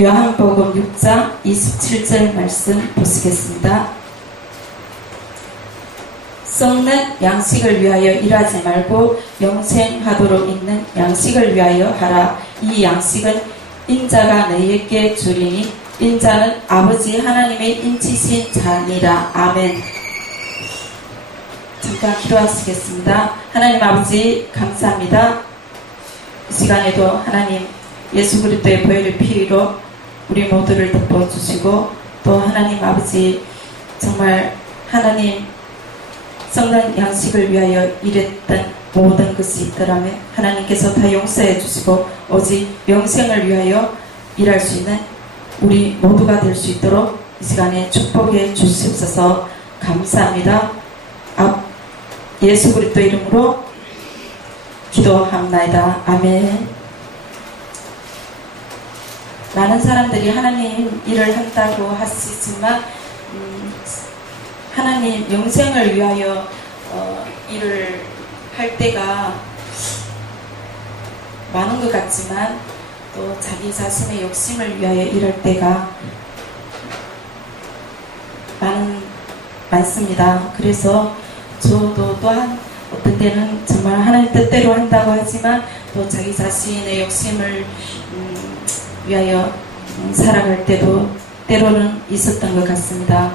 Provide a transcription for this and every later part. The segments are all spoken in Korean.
요한복음 6장 27절 말씀 보시겠습니다. 썩는 양식을 위하여 일하지 말고 영생하도록 있는 양식을 위하여 하라. 이 양식은 인자가 너희에게 주리니 인자는 아버지 하나님의 인치신 자니라. 아멘. 잠깐 기도하시겠습니다. 하나님 아버지 감사합니다. 이 시간에도 하나님 예수 그리스도의 보혈의 피로 우리 모두를 덮어주시고 또 하나님 아버지 정말 하나님 썩는 양식을 위하여 일했던 모든 것이 있더라면 하나님께서 다 용서해 주시고 오직 영생을 위하여 일할 수 있는 우리 모두가 될 수 있도록 이 시간에 축복해 주시옵소서. 감사합니다. 예수 그리스도 이름으로 기도합니다. 아멘. 많은 사람들이 하나님 일을 한다고 하시지만 하나님 영생을 위하여 일을 할 때가 많은 것 같지만 또 자기 자신의 욕심을 위하여 일할 때가 많습니다. 그래서 저도 또한 어떤 때는 정말 하나님 뜻대로 한다고 하지만 또 자기 자신의 욕심을 위하여 살아갈 때도 때로는 있었던 것 같습니다.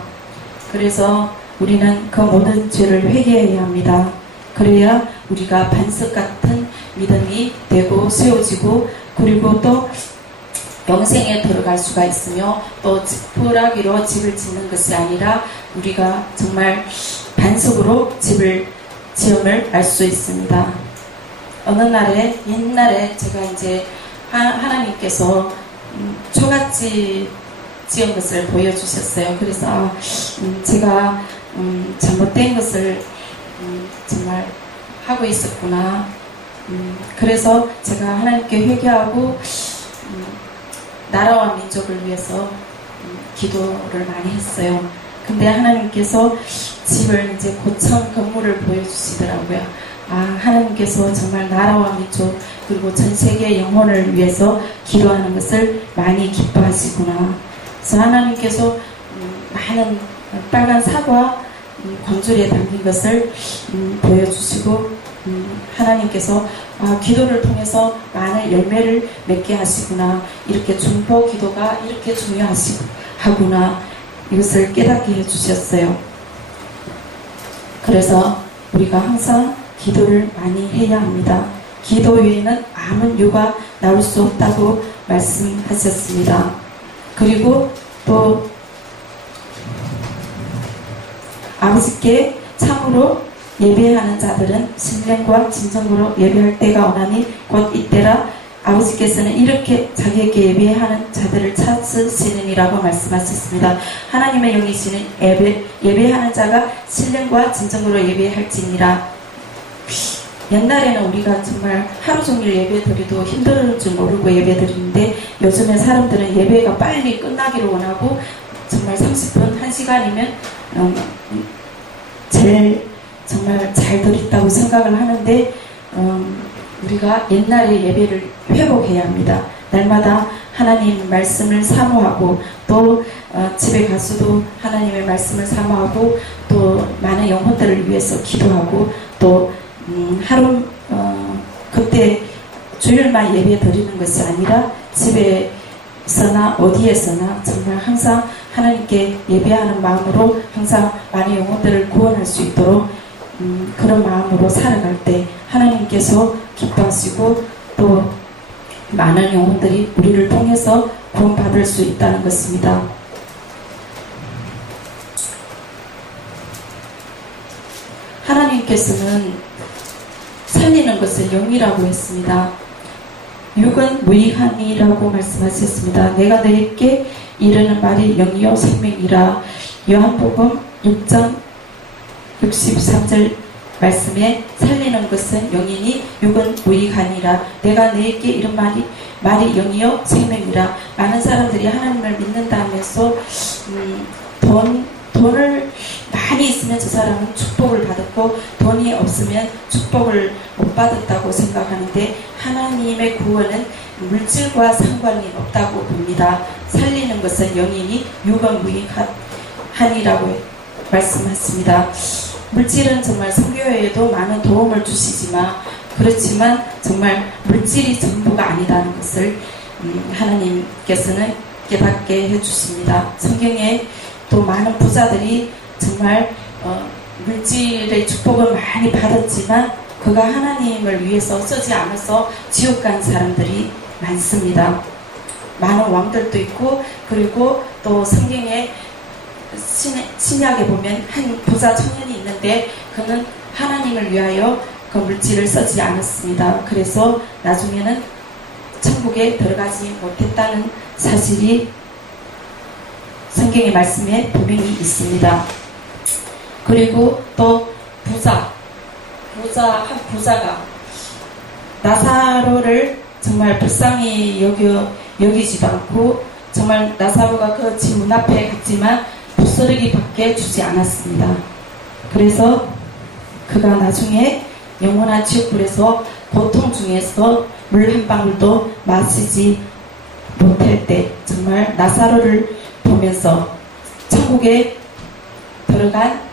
그래서 우리는 그 모든 죄를 회개해야 합니다. 그래야 우리가 반석 같은 믿음이 되고 세워지고 그리고 또 영생에 들어갈 수가 있으며 또 지푸라기로 집을 짓는 것이 아니라 우리가 정말 반석으로 집을 지음을 알 수 있습니다. 어느 날에 옛날에 제가 이제 하나님께서 초가집 지은 것을 보여주셨어요. 그래서 제가 잘못된 것을 정말 하고 있었구나. 그래서 제가 하나님께 회개하고 나라와 민족을 위해서 기도를 많이 했어요. 근데 하나님께서 집을 이제 고층 건물을 보여주시더라고요. 하나님께서 정말 나라와 민족 그리고 전 세계의 영혼을 위해서 기도하는 것을 많이 기뻐하시구나. 그래서 하나님께서 많은 빨간 사과 광주리에 담긴 것을 보여주시고 하나님께서 기도를 통해서 많은 열매를 맺게 하시구나. 이렇게 중보 기도가 이렇게 중요하구나. 이것을 깨닫게 해주셨어요. 그래서 우리가 항상 기도를 많이 해야 합니다. 기도 외에는 아무 유가 나올 수 없다고 말씀하셨습니다. 그리고 또 아버지께 참으로 예배하는 자들은 신령과 진정으로 예배할 때가 오나니 곧 이때라. 아버지께서는 이렇게 자기에게 예배하는 자들을 찾으시느니라고 말씀하셨습니다. 하나님의 영이시는 예배하는 자가 신령과 진정으로 예배할지니라. 옛날에는 우리가 정말 하루 종일 예배 드리도 힘들 줄 모르고 예배 드리는데 요즘에 사람들은 예배가 빨리 끝나기를 원하고 정말 30분, 1시간이면 제일 정말 잘 드렸다고 생각을 하는데 우리가 옛날의 예배를 회복해야 합니다. 날마다 하나님 말씀을 사모하고 또 집에 가서도 하나님의 말씀을 사모하고 또 많은 영혼들을 위해서 기도하고 또 하루 그때 주일만 예배 드리는 것이 아니라 집에서나 어디에서나 정말 항상 하나님께 예배하는 마음으로 항상 많은 영혼들을 구원할 수 있도록 그런 마음으로 살아갈 때 하나님께서 기뻐하시고 또 많은 영혼들이 우리를 통해서 구원받을 수 있다는 것입니다. 하나님께서는 살리는 것을 영이라고 했습니다. 육은 무익하니라고 말씀하셨습니다. 내가 너에게 이르는 말이 영이요 생명이라. 요한복음 6장 63절 말씀에 살리는 것은 영이니 육은 무익하니라. 내가 너에게 이른 말이 영이요 생명이라. 많은 사람들이 하나님을 믿는다면서 돈을 많이 있으면 저 사람은 축복을 받았고 돈이 없으면 축복을 못 받았다고 생각하는데 하나님의 구원은 물질과 상관이 없다고 봅니다. 살리는 것은 영이니 유건무익하니라고 말씀하십니다. 물질은 정말 선교회에도 많은 도움을 주시지만 그렇지만 정말 물질이 전부가 아니라는 것을 하나님께서는 깨닫게 해주십니다. 성경에 또 많은 부자들이 정말 물질의 축복을 많이 받았지만 그가 하나님을 위해서 쓰지 않아서 지옥 간 사람들이 많습니다. 많은 왕들도 있고 그리고 또 성경에 신약에 보면 한 부자 청년이 있는데 그는 하나님을 위하여 그 물질을 쓰지 않았습니다. 그래서 나중에는 천국에 들어가지 못했다는 사실이 성경의 말씀에 분명히 있습니다. 그리고 또 한 부자가 나사로를 정말 불쌍히 여기지도 않고 정말 나사로가 그 집 문 앞에 갔지만 부스러기밖에 주지 않았습니다. 그래서 그가 나중에 영원한 지옥불에서 고통 중에서 물 한 방울도 마시지 못할 때 정말 나사로를 보면서 천국에 들어간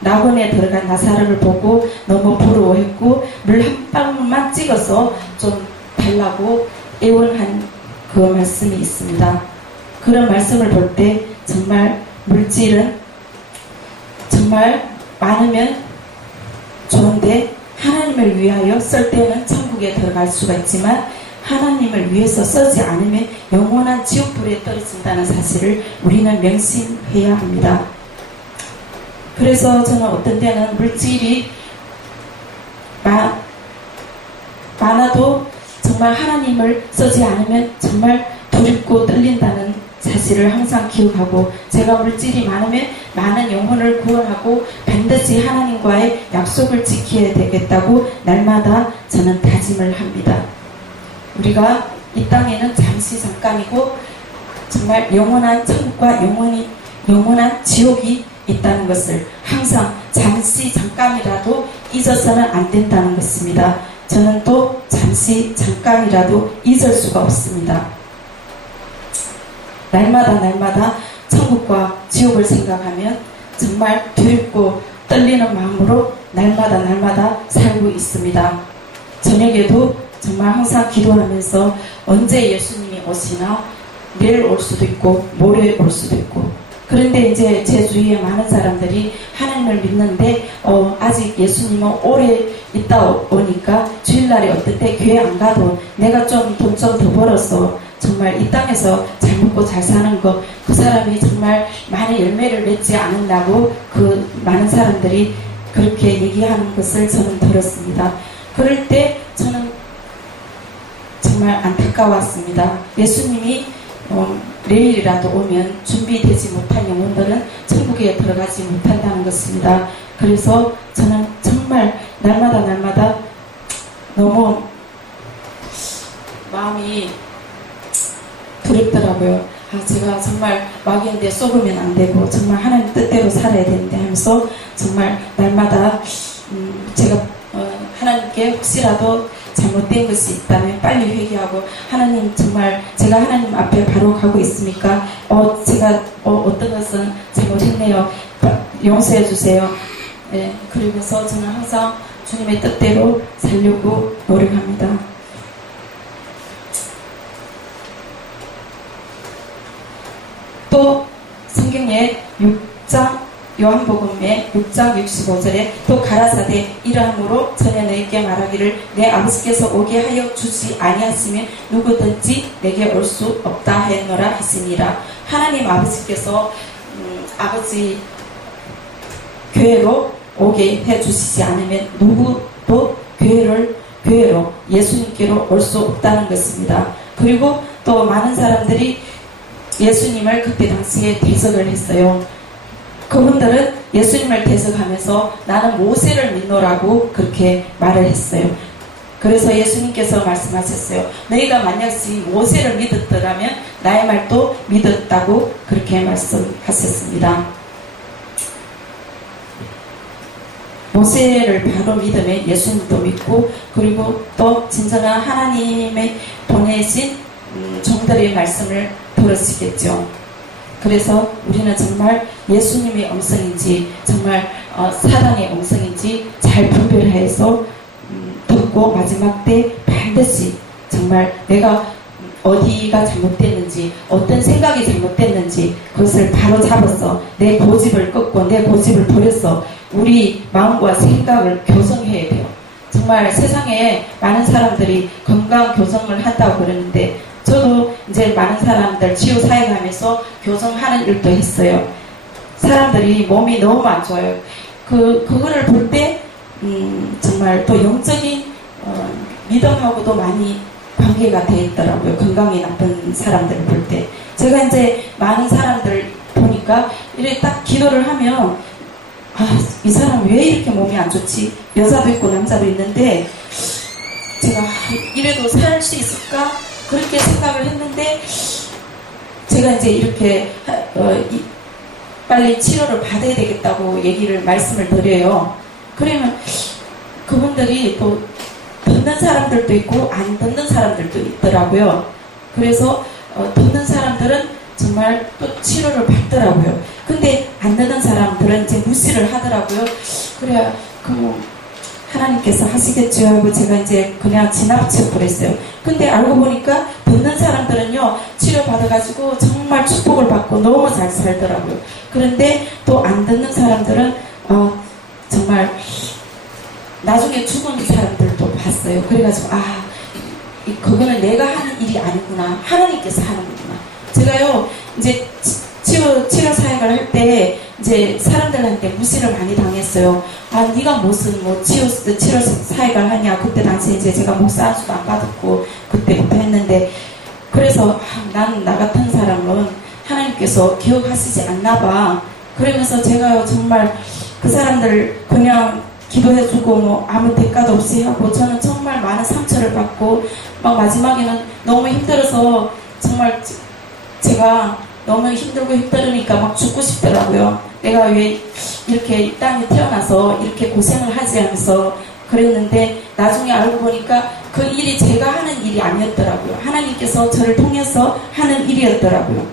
낙원에 들어간 나사로를 보고 너무 부러워했고 물 한 방울만 찍어서 좀 달라고 애원한 그 말씀이 있습니다. 그런 말씀을 볼 때 정말 물질은 정말 많으면 좋은데 하나님을 위하여 쓸 때는 천국에 들어갈 수가 있지만 하나님을 위해서 쓰지 않으면 영원한 지옥불에 떨어진다는 사실을 우리는 명심해야 합니다. 그래서 저는 어떤 때는 물질이 많아도 정말 하나님을 쓰지 않으면 정말 두렵고 떨린다는 사실을 항상 기억하고 제가 물질이 많으면 많은 영혼을 구원하고 반드시 하나님과의 약속을 지켜야 되겠다고 날마다 저는 다짐을 합니다. 우리가 이 땅에는 잠시 잠깐이고 정말 영원한 천국과 영원한 지옥이 있다는 것을 항상 잠시 잠깐이라도 잊어서는 안 된다는 것입니다. 저는 또 잠시 잠깐이라도 잊을 수가 없습니다. 날마다 천국과 지옥을 생각하면 정말 두렵고 떨리는 마음으로 날마다 살고 있습니다. 저녁에도 정말 항상 기도하면서 언제 예수님이 오시나 내일 올 수도 있고 모레 올 수도 있고 그런데 이제 제 주위에 많은 사람들이 하나님을 믿는데 아직 예수님은 오래 있다 오니까 주일날에 어떨 때 교회 안 가도 내가 좀 돈 좀 더 벌어서 정말 이 땅에서 잘 먹고 잘 사는 거 그 사람이 정말 많은 열매를 맺지 않는다고 그 많은 사람들이 그렇게 얘기하는 것을 저는 들었습니다. 그럴 때 저는 정말 안타까웠습니다. 예수님이 내일이라도 오면 준비되지 못한 영혼들은 천국에 들어가지 못한다는 것입니다. 그래서 저는 정말 날마다 너무 마음이 두렵더라고요. 제가 정말 마귀인데 속으면 안 되고 정말 하나님 뜻대로 살아야 되는데 하면서 정말 날마다 제가 하나님께 혹시라도 잘못된 것이 있다면 빨리 회개하고 하나님 정말 제가 하나님 앞에 바로 가고 있으니까 제가 어떤 것은 잘못했네요. 용서해 주세요. 네, 그러면서 저는 항상 주님의 뜻대로 살려고 노력합니다. 또 성경에 6장 요한복음의 6장 65절에 또 가라사대 이러함으로 전에 너희에게 말하기를 내 아버지께서 오게 하여 주지 아니하시면 누구든지 내게 올 수 없다 하였노라 하시니라. 하나님 아버지께서 아버지 교회로 오게 해주시지 않으면 누구도 교회로 예수님께로 올 수 없다는 것입니다. 그리고 또 많은 사람들이 예수님을 그때 당시에 대적을 했어요. 그분들은 예수님을 대적하면서 나는 모세를 믿노라고 그렇게 말을 했어요. 그래서 예수님께서 말씀하셨어요. 너희가 만약에 모세를 믿었더라면 나의 말도 믿었다고 그렇게 말씀하셨습니다. 모세를 바로 믿으면 예수님도 믿고, 그리고 또 진정한 하나님의 보내신 종들의 말씀을 들으시겠죠. 그래서 우리는 정말 예수님의 음성인지 정말 사단의 음성인지 잘 분별해서 듣고 마지막 때 반드시 정말 내가 어디가 잘못됐는지, 어떤 생각이 잘못됐는지 그것을 바로 잡아서 내 고집을 꺾고 내 고집을 버려서 우리 마음과 생각을 교정해야 돼요. 정말 세상에 많은 사람들이 건강 교정을 한다고 그러는데, 저도 이제 많은 사람들 치유 사역하면서 교정하는 일도 했어요. 사람들이 몸이 너무 안 좋아요. 그거를 볼 때 정말 또 영적인 믿음하고도 많이 관계가 돼 있더라고요. 건강이 나쁜 사람들을 볼 때. 제가 이제 많은 사람들 보니까 이렇게 딱 기도를 하면, 이 사람 왜 이렇게 몸이 안 좋지? 여자도 있고 남자도 있는데 제가 이래도 살 수 있을까? 그렇게 생각을 했는데, 제가 이제 이렇게 빨리 치료를 받아야 되겠다고 말씀을 드려요. 그러면 그분들이 또 듣는 사람들도 있고 안 듣는 사람들도 있더라고요. 그래서 듣는 사람들은 정말 또 치료를 받더라고요. 근데 안 듣는 사람들은 이제 무시를 하더라고요. 그래야 하나님께서 하시겠죠 하고 제가 이제 그냥 지나쳐 버렸어요. 근데 알고 보니까 듣는 사람들은요, 치료받아가지고 정말 축복을 받고 너무 잘 살더라고요. 그런데 또 안 듣는 사람들은 정말 나중에 죽은 사람들도 봤어요. 그래가지고 그거는 내가 하는 일이 아니구나, 하나님께서 하는 거구나. 제가요 이제 치료 사역을 할 때 이제 사람들한테 무시를 많이 당했어요. 네가 무슨 치료 사역을 하냐. 그때 당시에 이제 제가 목사 안수도 안 받았고 그때부터 했는데, 그래서 나 같은 사람은 하나님께서 기억하시지 않나 봐. 그러면서 제가 정말 그 사람들 그냥 기도해주고 아무 대가도 없이 하고, 저는 정말 많은 상처를 받고 막 마지막에는 너무 힘들어서 정말 제가 너무 힘들으니까 막 죽고 싶더라고요. 내가 왜 이렇게 이 땅에 태어나서 이렇게 고생을 하지 하면서 그랬는데, 나중에 알고 보니까 그 일이 제가 하는 일이 아니었더라고요. 하나님께서 저를 통해서 하는 일이었더라고요.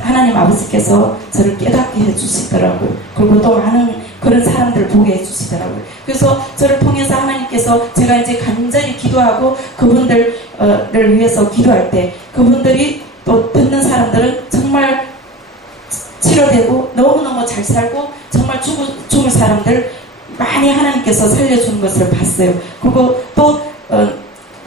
하나님 아버지께서 저를 깨닫게 해주시더라고요. 그리고 또 많은 그런 사람들을 보게 해주시더라고요. 그래서 저를 통해서 하나님께서, 제가 이제 간절히 기도하고 그분들을 위해서 기도할 때 그분들이 또 듣는 사람들은 정말 치료되고 너무너무 잘 살고 정말 죽을 사람들 많이 하나님께서 살려주는 것을 봤어요. 그리고 또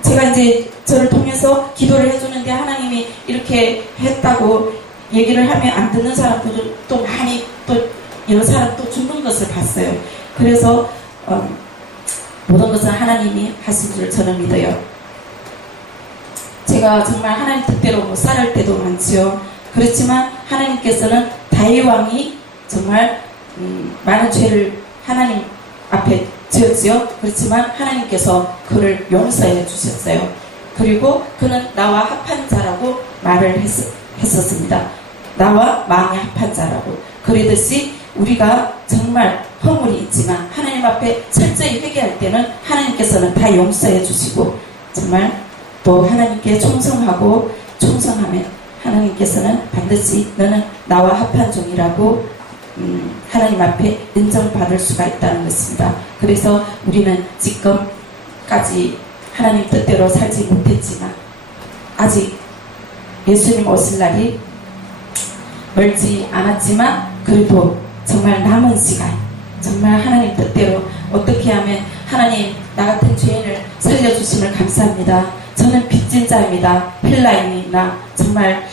제가 이제 저를 통해서 기도를 해주는데 하나님이 이렇게 했다고 얘기를 하면 안 듣는 사람들도 또 많이 또 여러 사람 또 죽는 것을 봤어요. 그래서 모든 것은 하나님이 하신 줄 저는 믿어요. 제가 정말 하나님 뜻대로 못 살 때도 많지요. 그렇지만 하나님께서는 다윗 왕이 정말 많은 죄를 하나님 앞에 지었지요. 그렇지만 하나님께서 그를 용서해 주셨어요. 그리고 그는 나와 합한 자라고 말을 했었습니다. 나와 마음이 합한 자라고. 그러듯이 우리가 정말 허물이 있지만 하나님 앞에 철저히 회개할 때는 하나님께서는 다 용서해 주시고, 정말 또 하나님께 충성하고 충성하면 하나님께서는 반드시 너는 나와 합한 종이라고 하나님 앞에 인정받을 수가 있다는 것입니다. 그래서 우리는 지금까지 하나님 뜻대로 살지 못했지만 아직 예수님 오실 날이 멀지 않았지만, 그래도 정말 남은 시간, 정말 하나님 뜻대로 어떻게 하면 하나님 나 같은 죄인을 살려주심을 감사합니다. 저는 빚진 자입니다. 헬라인이나 정말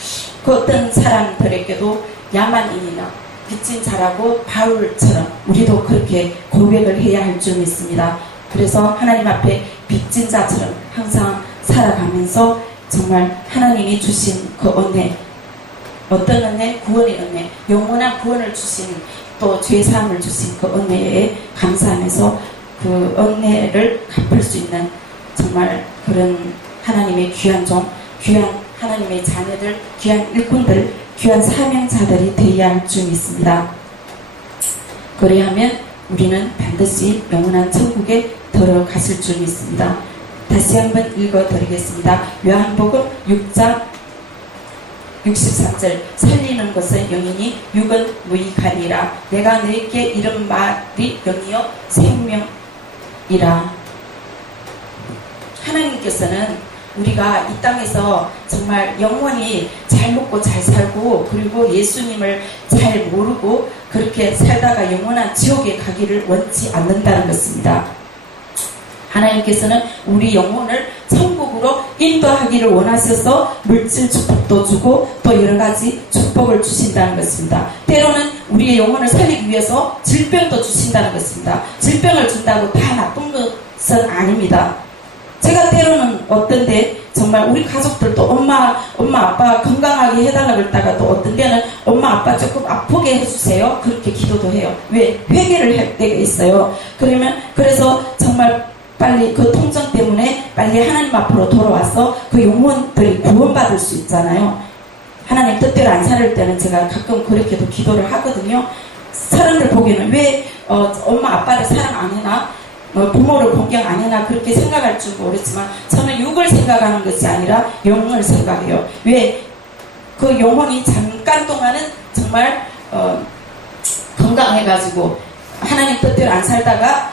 그 어떤 사람들에게도 야만인이나 빚진 자라고 바울처럼 우리도 그렇게 고백을 해야 할 줄 믿습니다. 그래서 하나님 앞에 빚진 자처럼 항상 살아가면서 정말 하나님이 주신 그 은혜, 어떤 은혜? 구원의 은혜, 영원한 구원을 주신, 또 죄사함을 주신 그 은혜에 감사하면서 그 은혜를 갚을 수 있는 정말 그런 하나님의 귀한 종, 귀한 하나님의 자녀들, 귀한 일꾼들, 귀한 사명자들이 되어야 할 줄 믿습니다. 그래야하면 우리는 반드시 영원한 천국에 들어가실 줄 믿습니다. 다시 한번 읽어드리겠습니다. 요한복음 6장 63절 살리는 것은 영이니 육은 무익하니라. 내가 너희에게 이런 말이 영이요 생명이라. 하나님께서는 우리가 이 땅에서 정말 영원히 잘 먹고 잘 살고 그리고 예수님을 잘 모르고 그렇게 살다가 영원한 지옥에 가기를 원치 않는다는 것입니다. 하나님께서는 우리 영혼을 천국으로 인도하기를 원하셔서 물질 축복도 주고 또 여러가지 축복을 주신다는 것입니다. 때로는 우리의 영혼을 살리기 위해서 질병도 주신다는 것입니다. 질병을 준다고 다 나쁜 것은 아닙니다. 제가 때로는 어떤데 정말 우리 가족들도 엄마 아빠 건강하게 해달라고 했다가 또 어떤 데는 엄마 아빠 조금 아프게 해주세요 그렇게 기도도 해요. 왜? 회개를 할 때가 있어요. 그래서 정말 빨리 그 통증 때문에 빨리 하나님 앞으로 돌아와서 그 영혼들이 구원받을 수 있잖아요. 하나님 뜻대로 안 살을 때는 제가 가끔 그렇게도 기도를 하거든요. 사람들 보기에는 왜 엄마 아빠를 사랑 안 해나? 부모를 공경 안 해나? 그렇게 생각할 줄 모르지만 저는 육을 생각하는 것이 아니라 영을 생각해요. 왜? 그 영혼이 잠깐 동안은 정말 건강해가지고 하나님 뜻대로 안 살다가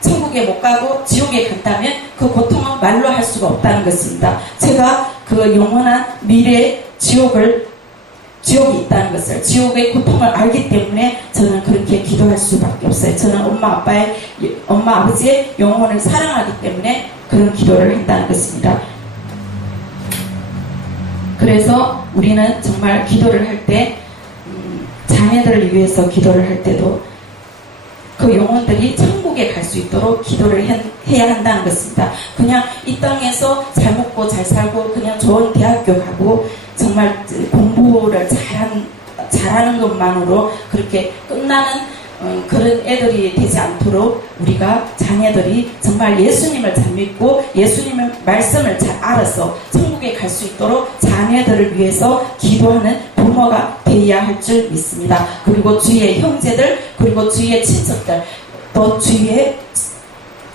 천국에 못 가고 지옥에 간다면 그 고통은 말로 할 수가 없다는 것입니다. 제가 그 영원한 미래의 지옥이 있다는 것을, 지옥의 고통을 알기 때문에 저는 그렇게 기도할 수밖에 없어요. 저는 엄마 아버지의 영혼을 사랑하기 때문에 그런 기도를 한다는 것입니다. 그래서 우리는 정말 기도를 할 때 자녀들을 위해서 기도를 할 때도 그 영혼들이 천국에 갈 수 있도록 기도를 해야 한다는 것입니다. 그냥 이 땅에서 잘 먹고 잘 살고 그냥 좋은 대학교 가고 정말 공부를 잘하는 것만으로 그렇게 끝나는 그런 애들이 되지 않도록 우리가 자녀들이 정말 예수님을 잘 믿고 예수님의 말씀을 잘 알아서 천국에 갈 수 있도록 자녀들을 위해서 기도하는 부모가 되어야 할 줄 믿습니다. 그리고 주위의 형제들 그리고 주위의 친척들 또 주위의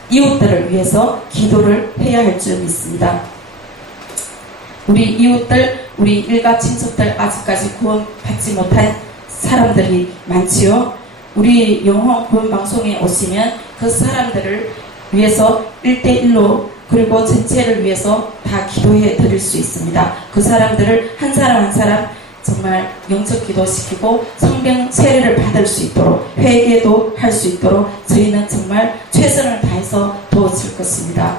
이웃들을 위해서 기도를 해야 할 줄 믿습니다. 우리 이웃들 우리 일가 친척들 아직까지 구원받지 못한 사람들이 많지요. 우리 영혼 구원 방송에 오시면 그 사람들을 위해서 1대1로 그리고 전체를 위해서 다 기도해 드릴 수 있습니다. 그 사람들을 한 사람 한 사람 정말 영적 기도시키고 성령 세례를 받을 수 있도록 회개도 할 수 있도록 저희는 정말 최선을 다해서 도와줄 것입니다.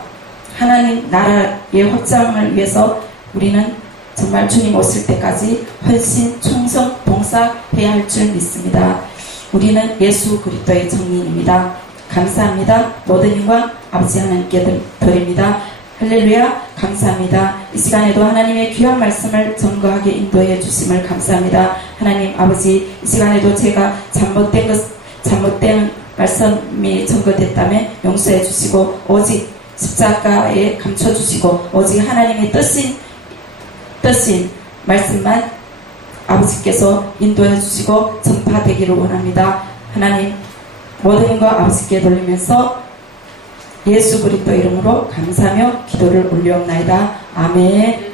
하나님 나라의 확장을 위해서 우리는 정말 주님 오실 때까지 헌신, 충성, 봉사해야 할 줄 믿습니다. 우리는 예수 그리스도의 정인입니다. 감사합니다. 모든 영광 아버지 하나님께 드립니다. 할렐루야 감사합니다. 이 시간에도 하나님의 귀한 말씀을 전거하게 인도해 주심을 감사합니다. 하나님 아버지 이 시간에도 제가 잘못된 말씀이 전거됐다면 용서해 주시고 오직 십자가에 감춰 주시고 오직 하나님의 뜻인 말씀만 아버지께서 인도해 주시고 전파되기를 원합니다. 하나님 모든 것 아버지께 돌리면서 예수 그리스도 이름으로 감사하며 기도를 올리옵나이다. 아멘.